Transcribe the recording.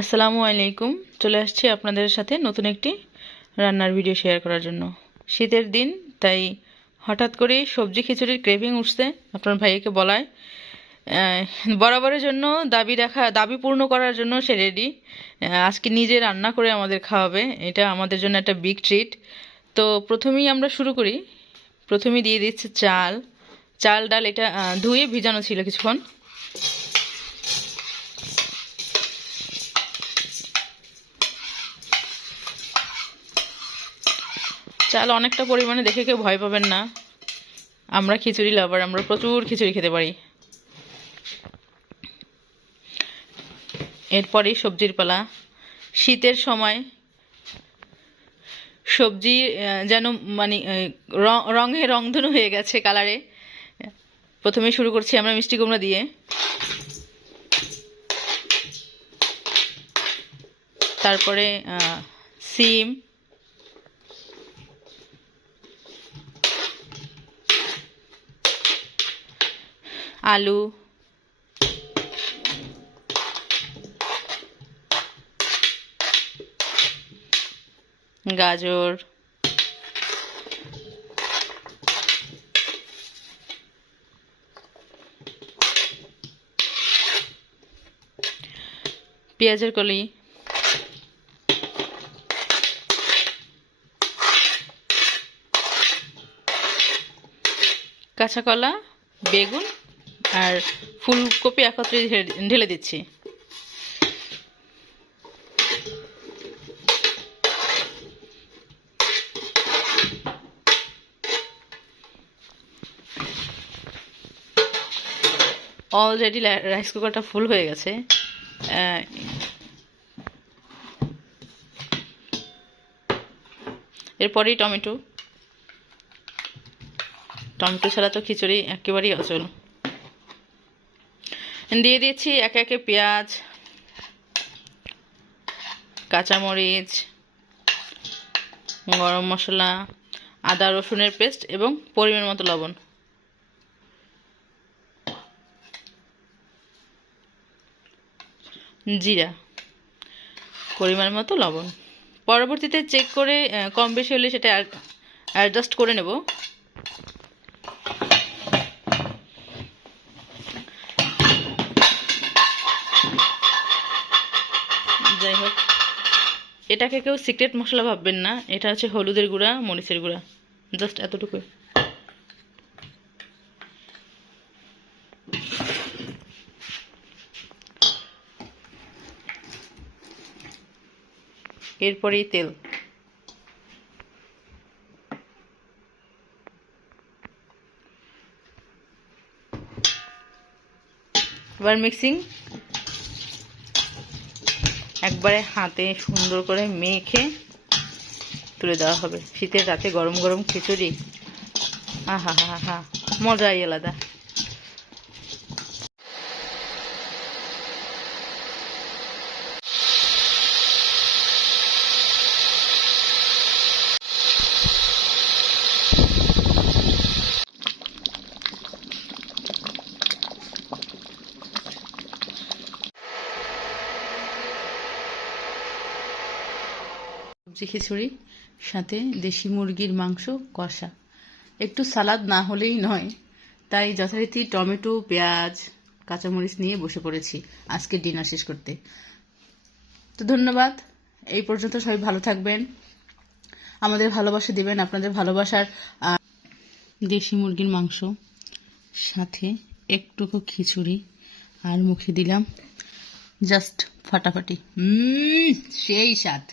আসসালামু আলাইকুম। চলে আসছি আপনাদের সাথে নতুন একটি রান্নার ভিডিও শেয়ার করার জন্য। শীতের দিন, তাই হঠাৎ করেই সবজি খিচুড়ির ক্রেভিং উঠছে আপনার ভাইকে বলায়। বরাবরের জন্য দাবি পূর্ণ করার জন্য সে রেডি। আজকে নিজে রান্না করে আমাদের খাওয়াবে, এটা আমাদের জন্য একটা বিগ ট্রিট। তো প্রথমেই আমরা শুরু করি। প্রথমেই দিয়ে দিচ্ছে চাল ডাল, এটা ধুয়ে ভিজানো ছিল কিছুক্ষণ। চাল অনেকটা পরিমাণে, দেখে কেউ ভয় পাবেন না। আমরা খিচুড়ি লাভার, আমরা প্রচুর খিচুড়ি খেতে পারি। এরপরেই সবজির পালা। শীতের সময় সবজি যেন মানে রঙে রংধনু হয়ে গেছে কালারে। প্রথমে শুরু করছি আমরা মিষ্টি কুমড়া দিয়ে। তারপরে সিম, আলু, গাজর, পেঁয়াজের কলি, কাঁচা কলা, বেগুন আর ফুলকপি একত্রে ঢেলে দিচ্ছি। অলরেডি রাইস কুকারটা ফুল হয়ে গেছে। এরপরেই টমেটো ছাড়া তো খিচুড়ি একেবারেই অচল। দিয়ে দিয়েছি একে একে পেঁয়াজ, কাঁচামরিচ, গরম মশলা, আদা রসুনের পেস্ট এবং পরিমাণ মতো লবণ। জিরা, পরিমাণ মতো লবণ। পরবর্তীতে চেক করে কম বেশি হলে সেটা অ্যাডজাস্ট করে নেব। যাই হোক, এটাকে কেউ সিক্রেট মশলা ভাববেন না, এটা হচ্ছে হলুদের গুঁড়া, মরিচের গুঁড়া, জাস্ট এতটুকু। এরপরেই তেল। এবার মিক্সিং, একবারে হাতে সুন্দর করে মেখে তুলে দেওয়া হবে। শীতের রাতে গরম গরম খিচুড়ি, আহা হা হা, মজাই আলাদা। সবজি খিচুড়ি সাথে দেশি মুরগির মাংস কষা, একটু সালাদ না হলেই নয়, তাই যথারীতি টমেটো, পেঁয়াজ, কাঁচামরিচ নিয়ে বসে পড়েছি আজকে ডিনার শেষ করতে। তো ধন্যবাদ, এই পর্যন্ত সবাই ভালো থাকবেন, আমাদের ভালোবাসা দিবেন। আপনাদের ভালোবাসার দেশি মুরগির মাংস সাথে একটুকু খিচুড়ি আর মুখে দিলাম জাস্ট ফাটাফাটি, সেই স্বাদ।